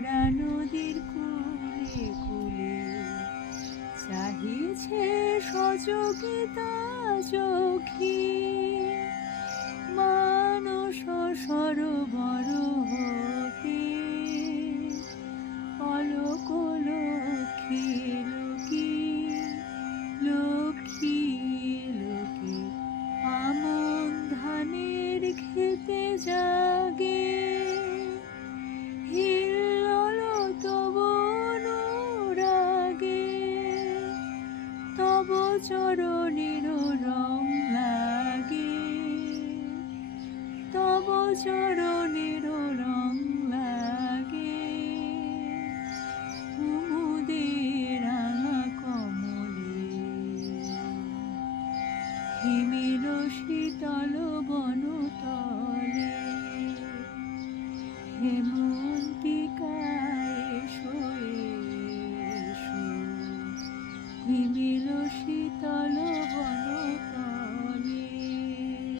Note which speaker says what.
Speaker 1: ভরা নদীর কুলে কুলে চাহিছে সযোগিতা চোখী। মানস সরোবর তব চরণের রং লাগে। তব চরণের রং লাগে কুমুদের কমলে। হিমের শীতল বনতলে। হেম